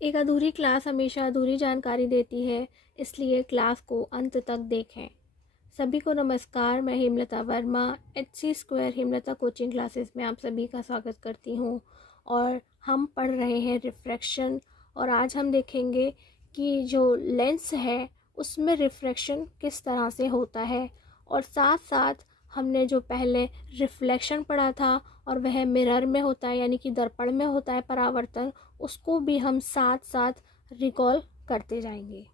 एक अधूरी क्लास हमेशा अधूरी जानकारी देती है, इसलिए क्लास को अंत तक देखें। सभी को नमस्कार, मैं Hemlata Verma HC square Hemlata coaching classes में आप सभी का स्वागत करती हूँ। और हम पढ़ रहे हैं रिफ्रैक्शन, और आज हम देखेंगे कि जो लेंस है उसमें रिफ्रैक्शन किस तरह से होता है। और साथ साथ हमने जो पहले रिफ्लेक्शन पढ़ा था और वह मिरर में होता है, यानी कि दर्पण में होता है परावर्तन, उसको भी हम साथ साथ रिकॉल करते जाएंगे।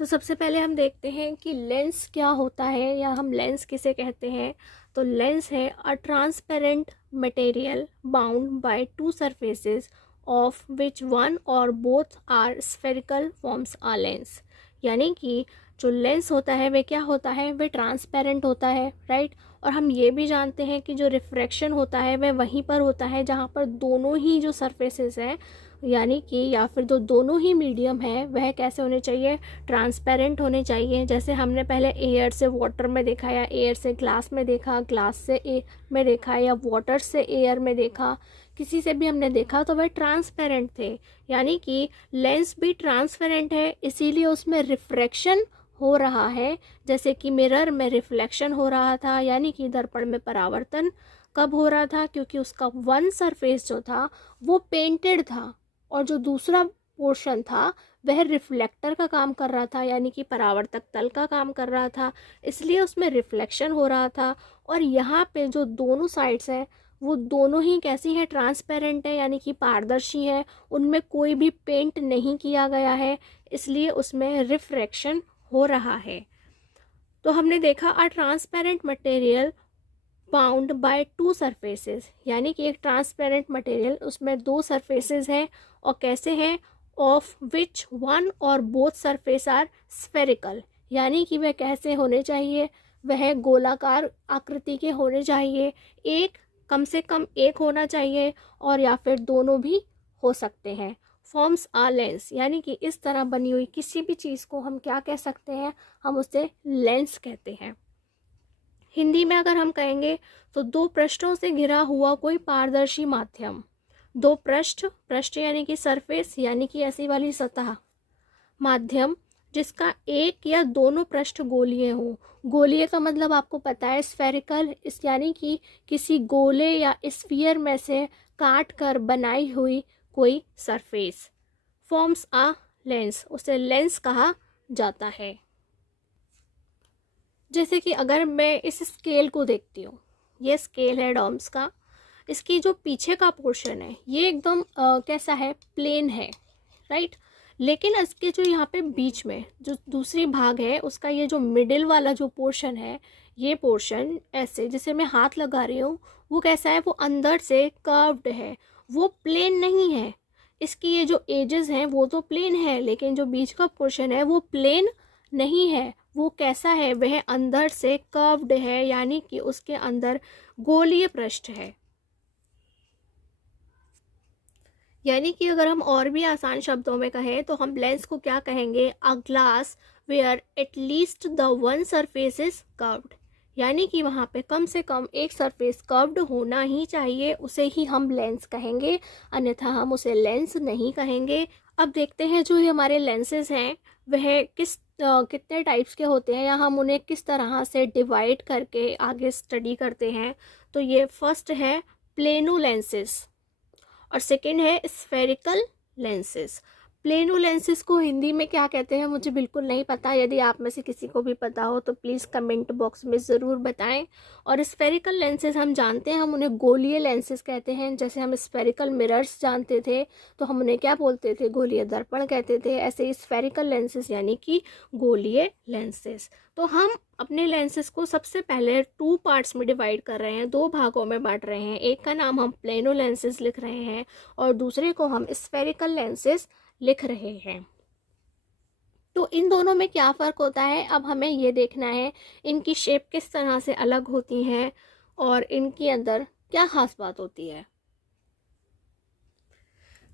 तो सबसे पहले हम देखते हैं कि लेंस क्या होता है, या हम लेंस किसे कहते हैं। तो लेंस है a transparent material bound by two surfaces of which one और both are spherical forms a lens. यानी कि जो लेंस होता है वह क्या होता है, वह ट्रांसपेरेंट होता है, राइट। और हम ये भी जानते हैं कि जो रिफ्रैक्शन होता है वह वहीं पर होता है जहाँ पर दोनों ही जो सरफेसेस हैं, यानी कि या फिर जो दोनों ही मीडियम है वह कैसे होने चाहिए, ट्रांसपेरेंट होने चाहिए। जैसे हमने पहले एयर से वाटर में देखा, या एयर से ग्लास में देखा, ग्लास से एयर में देखा, या वाटर से एयर में देखा, किसी से भी हमने देखा तो वह ट्रांसपेरेंट थे। यानी कि लेंस भी ट्रांसपेरेंट है, इसीलिए उसमें रिफ्रैक्शन हो रहा है। जैसे कि मिरर में रिफ्लेक्शन हो रहा था, यानी कि दर्पण में परावर्तन कब हो रहा था, क्योंकि उसका वन सरफेस जो था वो पेंटेड था और जो दूसरा पोर्शन था वह रिफ्लेक्टर का काम कर रहा था, यानी कि परावर्तक तल का काम कर रहा था, इसलिए उसमें रिफ्लेक्शन हो रहा था। और यहाँ पे जो दोनों साइड्स हैं वो दोनों ही कैसी है, ट्रांसपेरेंट है, यानी कि पारदर्शी है, उनमें कोई भी पेंट नहीं किया गया है, इसलिए उसमें रिफ्रैक्शन हो रहा है। तो हमने देखा अ transparent material bound by two surfaces, यानी कि एक ट्रांसपेरेंट मटेरियल, उसमें दो सरफेसेस हैं, और कैसे हैं, ऑफ विच वन और बोथ सरफेस आर स्फेरिकल, यानी कि वह कैसे होने चाहिए, वह गोलाकार आकृति के होने चाहिए। एक, कम से कम एक होना चाहिए, और या फिर दोनों भी हो सकते हैं। फॉर्म्स आर लेंस, यानी कि इस तरह बनी हुई किसी भी चीज़ को हम क्या कह सकते हैं, हम उसे लेंस कहते हैं। हिंदी में अगर हम कहेंगे तो दो पृष्ठों से घिरा हुआ कोई पारदर्शी माध्यम। दो पृष्ठ, पृष्ठ यानी कि सरफेस, यानी कि ऐसी वाली सतह। माध्यम जिसका एक या दोनों पृष्ठ गोलीय हो। गोलीय का मतलब आपको पता है स्फेरिकल, इस यानी कि किसी गोले या स्फीयर में से काट कर बनाई हुई कोई सरफेस। फॉर्म्स आ लेंस, उसे लेंस कहा जाता है। जैसे कि अगर मैं इस स्केल को देखती हूँ, ये स्केल है डॉम्स का, इसकी जो पीछे का पोर्शन है ये एकदम कैसा है, प्लेन है, राइट। लेकिन इसके जो यहाँ पे बीच में जो दूसरी भाग है उसका, ये जो मिडिल वाला जो पोर्शन है, ये पोर्शन ऐसे जैसे मैं हाथ लगा रही हूँ, वो कैसा है, वो अंदर से कर्व्ड है, वो प्लेन नहीं है। इसकी ये जो एजेस हैं वो तो प्लेन है, लेकिन जो बीच का पोर्शन है वो प्लेन नहीं है। वो कैसा है, वह अंदर से कर्व्ड है, यानी कि उसके अंदर गोलीय पृष्ठ है। यानी कि अगर हम और भी आसान शब्दों में कहें तो हम लेंस को क्या कहेंगे, a glass where at least the one surface is curved, यानी कि वहाँ पे कम से कम एक सरफेस कर्व्ड होना ही चाहिए, उसे ही हम लेंस कहेंगे, अन्यथा हम उसे लेंस नहीं कहेंगे। अब देखते हैं जो ये हमारे लेंसेज हैं वह कितने टाइप्स के होते हैं, या हम उन्हें किस तरह से डिवाइड करके आगे स्टडी करते हैं। तो ये फर्स्ट है प्लेनो लेंसेज, और सेकेंड है स्फेरिकल लेंसेज। प्लेनो लेंसेज को हिंदी में क्या कहते हैं मुझे बिल्कुल नहीं पता, यदि आप में से किसी को भी पता हो तो प्लीज़ कमेंट बॉक्स में ज़रूर बताएं। और स्फेरिकल लेंसेज हम जानते हैं, हम उन्हें गोलीय लेंसेज कहते हैं। जैसे हम स्फेरिकल मिरर्स जानते थे तो हम उन्हें क्या बोलते थे, गोलीय दर्पण कहते थे। ऐसे ही स्फेरिकल लेंसेज यानी कि गोलीय लेंसेज। तो हम अपने लेंसेज को सबसे पहले टू पार्ट्स में डिवाइड कर रहे हैं, दो भागों में बांट रहे हैं। एक का नाम हम प्लेनो लेंसेज लिख रहे हैं और दूसरे को हम स्फेरिकल लेंसेज लिख रहे हैं। तो इन दोनों में क्या फ़र्क होता है, अब हमें ये देखना है इनकी शेप किस तरह से अलग होती है और इनके अंदर क्या खास बात होती है।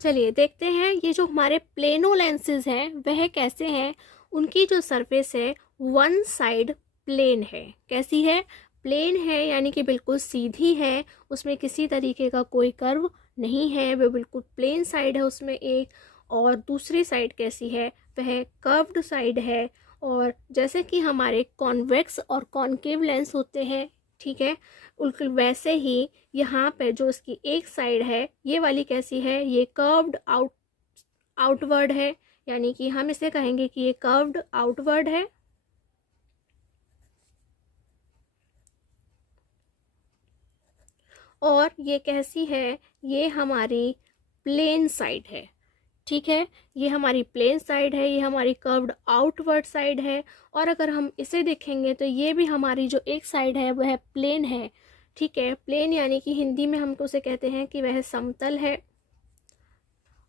चलिए देखते हैं, ये जो हमारे प्लेनो लेंसेज हैं वह कैसे हैं। उनकी जो सरफेस है वन साइड प्लेन है। कैसी है, प्लेन है, यानी कि बिल्कुल सीधी है, उसमें किसी तरीके का कोई कर्व नहीं है, वो बिल्कुल प्लेन साइड है उसमें एक। और दूसरी साइड कैसी है, वह कर्व्ड साइड है। और जैसे कि हमारे कॉन्वेक्स और कॉनकेव लेंस होते हैं, ठीक है, बिल्कुल वैसे ही यहाँ पे जो इसकी एक साइड है ये वाली कैसी है, ये कर्व्ड आउटवर्ड है, यानी कि हम इसे कहेंगे कि ये कर्व्ड आउटवर्ड है। और ये कैसी है, ये हमारी प्लेन साइड है, ठीक है, ये हमारी प्लेन साइड है, ये हमारी कर्व्ड आउटवर्ड साइड है। और अगर हम इसे देखेंगे तो ये भी हमारी जो एक साइड है वह प्लेन है, ठीक है, प्लेन यानी कि हिंदी में हम तो उसे कहते हैं कि वह समतल है।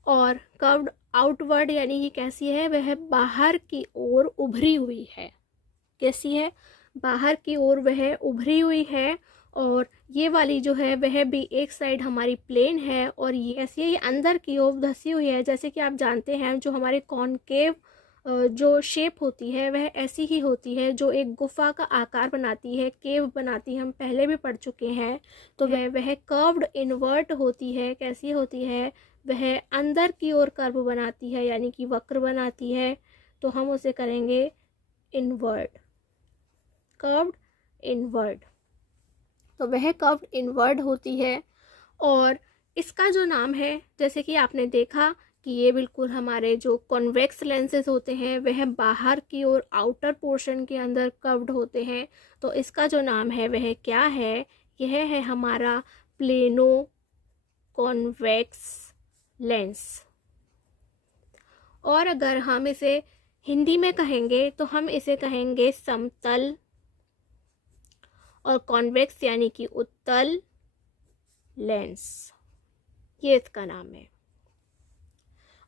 और कर्व्ड आउटवर्ड यानी कि कैसी है, वह बाहर की ओर उभरी हुई है, कैसी है, बाहर की ओर वह उभरी हुई है। और ये वाली जो है वह भी एक साइड हमारी प्लेन है और ये ऐसी है, ये अंदर की ओर धसी हुई है। जैसे कि आप जानते हैं जो हमारे कॉनकेव जो शेप होती है वह ऐसी ही होती है, जो एक गुफा का आकार बनाती है, केव बनाती है, हम पहले भी पढ़ चुके हैं। तो वह कर्व्ड इनवर्ट होती है, कैसी होती है, वह अंदर की ओर कर्व बनाती है, यानी कि वक्र बनाती है। तो हम उसे करेंगे इनवर्ट, कर्व्ड इनवर्ड। तो वह कर्व्ड इनवर्ड होती है। और इसका जो नाम है, जैसे कि आपने देखा कि ये बिल्कुल हमारे जो कॉन्वेक्स लेंसेज होते हैं वह बाहर की ओर आउटर पोर्शन के अंदर कर्व्ड होते हैं। तो इसका जो नाम है वह क्या है, यह है हमारा प्लेनो कॉन्वेक्स लेंस। और अगर हम इसे हिंदी में कहेंगे तो हम इसे कहेंगे समतल, और कॉन्वेक्स यानी कि उत्तल लेंस, ये इसका नाम है।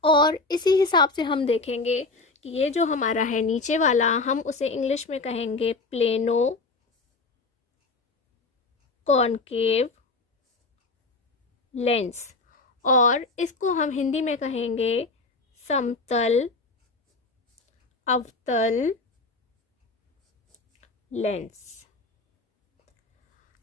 और इसी हिसाब से हम देखेंगे कि ये जो हमारा है नीचे वाला, हम उसे इंग्लिश में कहेंगे प्लेनो कॉनकेव लेंस, और इसको हम हिंदी में कहेंगे समतल अवतल लेंस।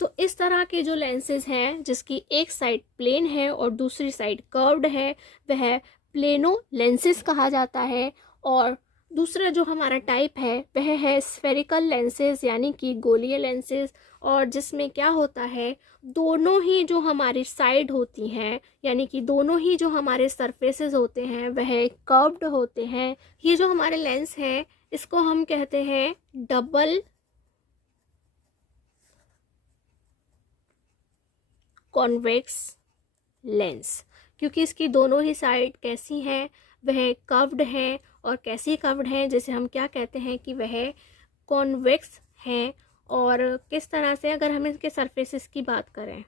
तो इस तरह के जो लेंसेज हैं जिसकी एक साइड प्लेन है और दूसरी साइड कर्व्ड है, वह प्लेनो लेंसेज कहा जाता है। और दूसरा जो हमारा टाइप है वह है स्फेरिकल लेंसेज, यानी कि गोलीय लेंसेज, और जिसमें क्या होता है, दोनों ही जो हमारी साइड होती हैं, यानी कि दोनों ही जो हमारे सरफेसेस होते हैं वह कर्व्ड होते हैं। ये जो हमारे लेंस है इसको हम कहते हैं डबल कॉन्वेक्स लेंस, क्योंकि इसकी दोनों ही साइड कैसी हैं, वह कर्व्ड हैं। और कैसी कर्व्ड हैं, जैसे हम क्या कहते हैं कि वह कॉन्वेक्स हैं। और किस तरह से, अगर हम इसके सरफेसेस की बात करें,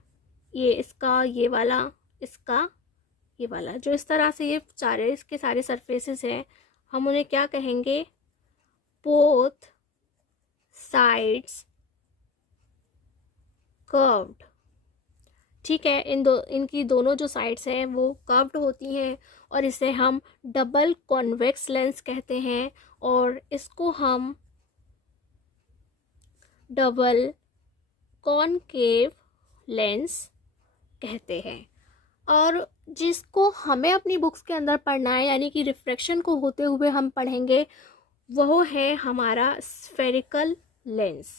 ये इसका, ये वाला, इसका, ये वाला, जो इस तरह से ये सारे इसके सारे सरफेसेस हैं, हम उन्हें क्या कहेंगे, बोथ साइड्स कर्व्ड, ठीक है, इनकी दोनों जो साइड्स हैं वो कर्व्ड होती हैं। और इसे हम डबल कॉन्वेक्स लेंस कहते हैं, और इसको हम डबल कॉनकेव लेंस कहते हैं। और जिसको हमें अपनी बुक्स के अंदर पढ़ना है, यानी कि रिफ्रैक्शन को होते हुए हम पढ़ेंगे, वह है हमारा स्फेरिकल लेंस,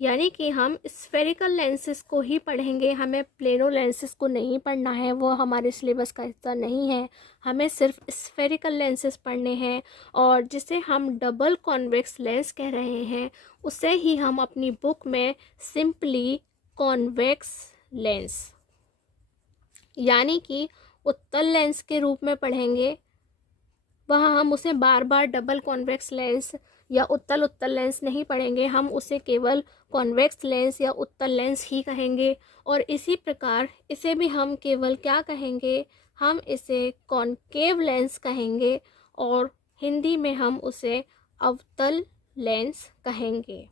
यानी कि हम स्फेरिकल लेंसेस को ही पढ़ेंगे, हमें प्लेनो लेंसेस को नहीं पढ़ना है, वो हमारे सिलेबस का हिस्सा नहीं है, हमें सिर्फ स्फेरिकल लेंसेस पढ़ने हैं। और जिसे हम डबल कॉन्वेक्स लेंस कह रहे हैं उसे ही हम अपनी बुक में सिंपली कॉन्वेक्स लेंस, यानी कि उत्तल लेंस के रूप में पढ़ेंगे। वहाँ हम उसे बार बार डबल कॉन्वेक्स लेंस या उत्तल लेंस नहीं पढ़ेंगे, हम उसे केवल कॉन्वेक्स लेंस या उत्तल लेंस ही कहेंगे। और इसी प्रकार इसे भी हम केवल क्या कहेंगे, हम इसे कॉनकेव लेंस कहेंगे, और हिंदी में हम उसे अवतल लेंस कहेंगे।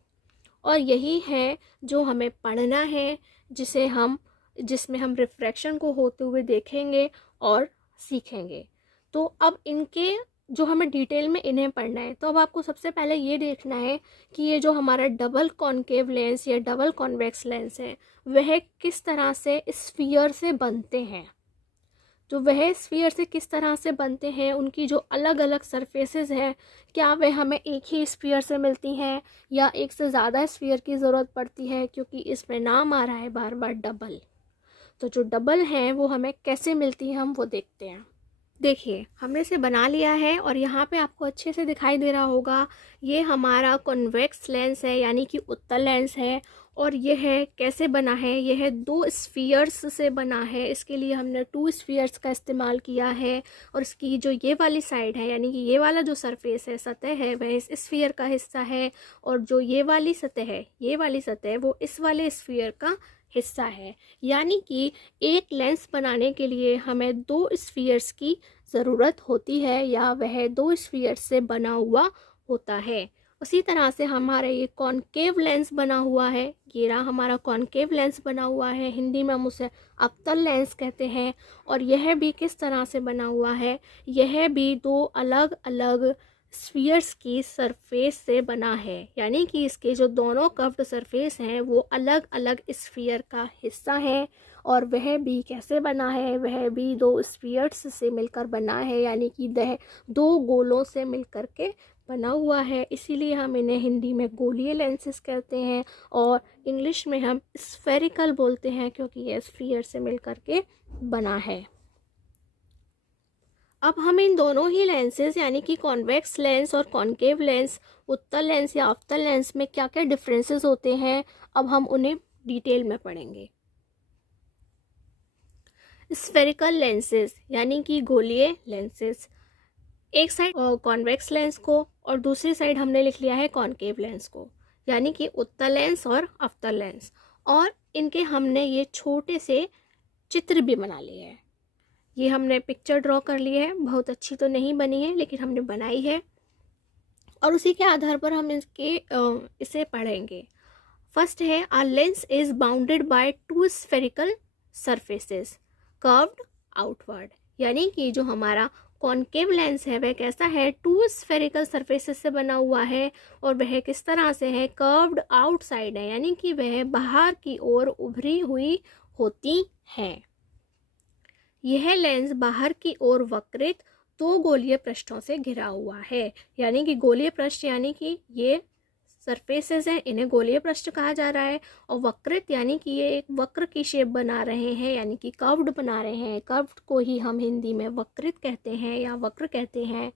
और यही है जो हमें पढ़ना है, जिसमें हम रिफ्रैक्शन को होते हुए देखेंगे और सीखेंगे। तो अब इनके जो हमें डिटेल में इन्हें पढ़ना है, तो अब आपको सबसे पहले ये देखना है कि ये जो हमारा डबल कॉनकेव लेंस या डबल कॉन्वेक्स लेंस है वह किस तरह से स्फीयर से बनते हैं। जो वह स्फीयर से किस तरह से बनते हैं, उनकी जो अलग अलग सरफेसेस हैं, क्या वह हमें एक ही स्फीयर से मिलती हैं या एक से ज़्यादा स्फीयर की ज़रूरत पड़ती है, क्योंकि इसमें नाम आ रहा है बार बार डबल। तो जो डबल हैं वो हमें कैसे मिलती हैं, हम वो देखते हैं। देखिए, हमने इसे बना लिया है और यहाँ पे आपको अच्छे से दिखाई दे रहा होगा, ये हमारा कॉन्वेक्स लेंस है, यानी कि उत्तल लेंस है। और यह कैसे बना है, यह दो स्फीयर्स से बना है। इसके लिए हमने टू स्फीयर्स का इस्तेमाल किया है। और इसकी जो ये वाली साइड है, यानी कि ये वाला जो सरफेस है, सतह है, वह इस स्फीयर का हिस्सा है। और जो ये वाली सतह है, ये वाली सतह, वो इस वाले स्फीयर का हिस्सा है। यानी कि एक लेंस बनाने के लिए हमें दो स्फीयर्स की ज़रूरत होती है, या वह दो स्फीयर्स से बना हुआ होता है। उसी तरह से हमारा ये कॉनकेव लेंस बना हुआ है। ये रहा हमारा कॉनकेव लेंस बना हुआ है, हिंदी में हम उसे अवतल लेंस कहते हैं। और यह भी किस तरह से बना हुआ है, यह भी दो अलग अलग स्फीयर्स की सरफेस से बना है। यानी कि इसके जो दोनों कर्व्ड सरफेस हैं वो अलग अलग स्फीयर का हिस्सा है। और वह भी कैसे बना है, वह भी दो स्फीयर्स से मिलकर बना है, यानी कि दो गोलों से मिलकर के बना हुआ है। इसीलिए हम इन्हें हिंदी में गोलीय लेंसेज कहते हैं और इंग्लिश में हम स्फेरिकल बोलते हैं, क्योंकि यह स्फीयर से मिलकर के बना है। अब हम इन दोनों ही लेंसेज, यानी कि कॉन्वेक्स लेंस और कॉनकेव लेंस, उत्तल लेंस या अवतल लेंस में क्या क्या डिफरेंसेस होते हैं, अब हम उन्हें डिटेल में पढ़ेंगे। स्फेरिकल लेंसेज यानी कि गोलीय लेंसेज, एक साइड कॉन्वेक्स लेंस को और दूसरी साइड हमने लिख लिया है कॉनकेव लेंस को, यानी कि उत्तल लेंस और अवतल लेंस। और इनके हमने ये छोटे से चित्र भी बना लिए हैं। ये हमने पिक्चर ड्रॉ कर ली है, बहुत अच्छी तो नहीं बनी है लेकिन हमने बनाई है, और उसी के आधार पर हम इसे पढ़ेंगे। फर्स्ट है, a lens is bounded by two spherical surfaces curved outward. यानी कि जो हमारा कॉनकेव लेंस है वह कैसा है, टू स्फेरिकल सरफेसेस से बना हुआ है। और वह किस तरह से है, कर्व्ड आउटसाइड है, यानी कि वह बाहर की ओर उभरी हुई होती है। यह लेंस बाहर की ओर वक्रित दो गोलीय पृष्ठों से घिरा हुआ है। यानी कि गोलीय पृष्ठ यानी कि ये सरफेसेस हैं, इन्हें गोलीय पृष्ठ कहा जा रहा है। और वक्रित यानी कि ये एक वक्र की शेप बना रहे हैं, यानी कि कर्व्ड बना रहे हैं। कर्व्ड को ही हम हिंदी में वक्रित कहते हैं या वक्र कहते हैं।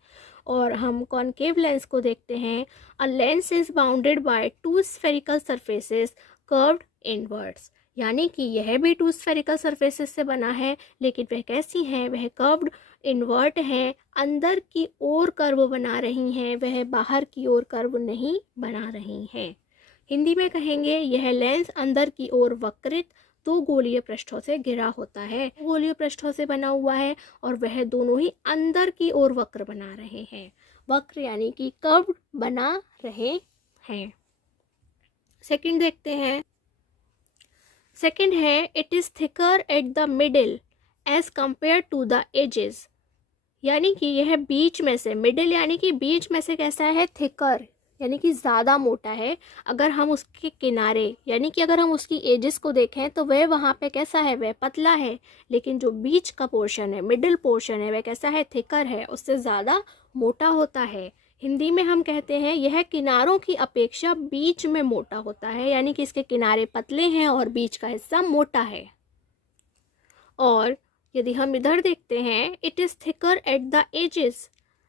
और हम कॉनकेव लेंस को देखते हैं, a lens is bounded by two spherical surfaces curved inwards. यानी कि यह भी टू स्फेरिकल सरफेसेस से बना है, लेकिन वह कैसी हैं, वह कर्व्ड इन्वर्ट हैं, अंदर की ओर कर्व बना रही हैं, वह बाहर की ओर कर्व नहीं बना रही हैं। हिंदी में कहेंगे, यह लेंस अंदर की ओर वक्रित दो गोलीय पृष्ठों से घिरा होता है, गोलीय पृष्ठों से बना हुआ है और वह दोनों ही अंदर की ओर वक्र बना रहे हैं। वक्र यानी कि कर्व बना रहे हैं। सेकंड देखते हैं। सेकंड है, it is thicker at the middle edge compare to the edges. यानी कि यह बीच में से, मिडिल यानी कि बीच में से कैसा है, थिकर यानी कि ज़्यादा मोटा है। अगर हम उसके किनारे यानी कि अगर हम उसकी एजेस को देखें तो वह वहाँ पे कैसा है, वह पतला है। लेकिन जो बीच का पोर्शन है, मिडिल पोर्शन है, वह कैसा है, थिकर है, उससे ज़्यादा मोटा होता है। हिंदी में हम कहते हैं यह किनारों की अपेक्षा बीच में मोटा होता है, यानी कि इसके किनारे पतले हैं और बीच का हिस्सा मोटा है। और यदि हम इधर देखते हैं, it is thicker at the edges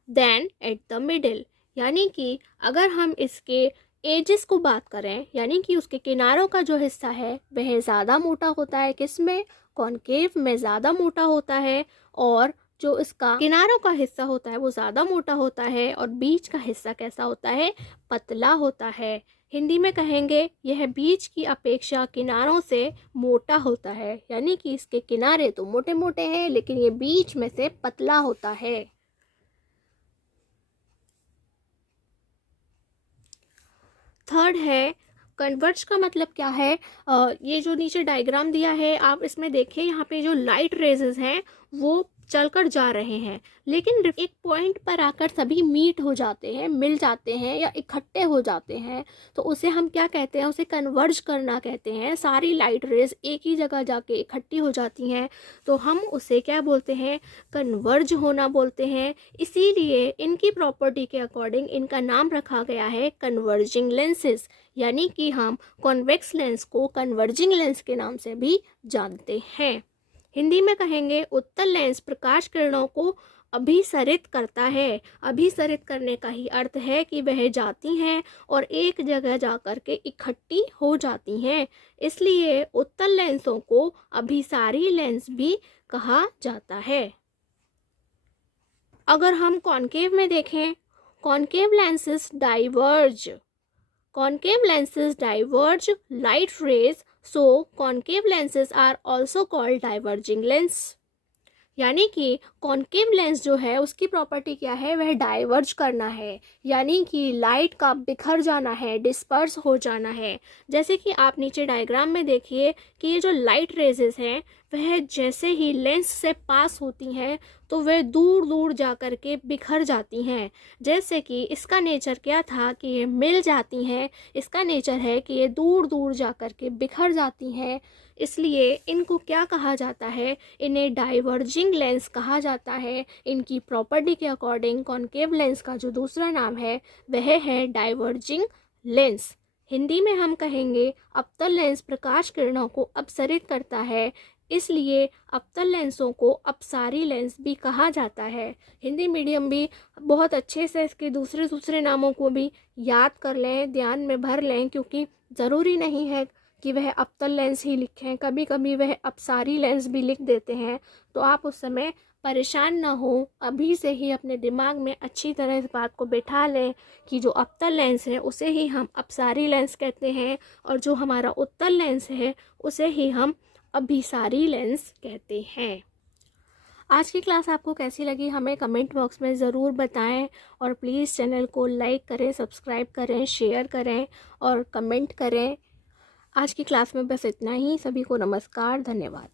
than at the middle. यानी कि अगर हम इसके एजेस को बात करें, यानी कि उसके किनारों का जो हिस्सा है वह ज़्यादा मोटा होता है। किस में, कॉनकेव में ज़्यादा मोटा होता है। और जो इसका किनारों का हिस्सा होता है वो ज़्यादा मोटा होता है और बीच का हिस्सा कैसा होता है, पतला होता है। हिंदी में कहेंगे यह बीच की अपेक्षा किनारों से मोटा होता है, यानी कि इसके किनारे तो मोटे मोटे हैं लेकिन ये बीच में से पतला होता है। थर्ड है, कन्वर्ज का मतलब क्या है, ये जो नीचे डायग्राम दिया है आप इसमें देखिए, यहाँ पे जो लाइट रेजेस हैं वो चलकर जा रहे हैं, लेकिन एक पॉइंट पर आकर सभी मीट हो जाते हैं, मिल जाते हैं या इकट्ठे हो जाते हैं, तो उसे हम क्या कहते हैं, उसे कन्वर्ज करना कहते हैं। सारी लाइट रेज एक ही जगह जाके इकट्ठी हो जाती हैं, तो हम उसे क्या बोलते हैं, कन्वर्ज होना बोलते हैं। इसीलिए इनकी प्रॉपर्टी के अकॉर्डिंग इनका नाम रखा गया है कन्वर्जिंग लेंसेज, यानी कि हम कॉन्वेक्स लेंस को कन्वर्जिंग लेंस के नाम से भी जानते हैं। हिंदी में कहेंगे उत्तल लेंस प्रकाश किरणों को अभिसरित करता है। अभिसरित करने का ही अर्थ है कि वह जाती हैं और एक जगह जाकर के इकट्ठी हो जाती हैं, इसलिए उत्तल लेंसों को अभिसारी लेंस भी कहा जाता है। अगर हम कॉनकेव में देखें, concave lenses diverge, concave lenses diverge light rays, so concave lenses are also called diverging lens। यानी कि कॉनकेव लेंस जो है उसकी प्रॉपर्टी क्या है, वह डाइवर्ज करना है, यानी कि लाइट का बिखर जाना है, डिस्पर्स हो जाना है। जैसे कि आप नीचे डायग्राम में देखिए कि ये जो लाइट रेजेस हैं वह जैसे ही लेंस से पास होती हैं तो वह दूर दूर जा कर के बिखर जाती हैं। जैसे कि इसका नेचर क्या था कि ये मिल जाती हैं, इसका नेचर है कि ये दूर दूर जा कर के बिखर जाती हैं, इसलिए इनको क्या कहा जाता है, इन्हें डाइवर्जिंग लेंस कहा जाता है। इनकी प्रॉपर्टी के अकॉर्डिंग कॉनकेव लेंस का जो दूसरा नाम है वह है डाइवर्जिंग लेंस। हिंदी में हम कहेंगे अवतल लेंस प्रकाश किरणों को अपसरित करता है, इसलिए अवतल लेंसों को अपसारी लेंस भी कहा जाता है। हिंदी मीडियम भी बहुत अच्छे से इसके दूसरे दूसरे नामों को भी याद कर लें, ध्यान में भर लें, क्योंकि ज़रूरी नहीं है कि वह अवतल लेंस ही लिखें, कभी कभी वह अपसारी लेंस भी लिख देते हैं। तो आप उस समय परेशान ना हो, अभी से ही अपने दिमाग में अच्छी तरह इस बात को बैठा लें कि जो अवतल लेंस है उसे ही हम अपसारी लेंस कहते हैं और जो हमारा उत्तल लेंस है उसे ही हम अभिसारी लेंस कहते हैं। आज की क्लास आपको कैसी लगी हमें कमेंट बॉक्स में ज़रूर बताएं और प्लीज़ चैनल को लाइक करें, सब्सक्राइब करें, शेयर करें और कमेंट करें। आज की क्लास में बस इतना ही। सभी को नमस्कार, धन्यवाद।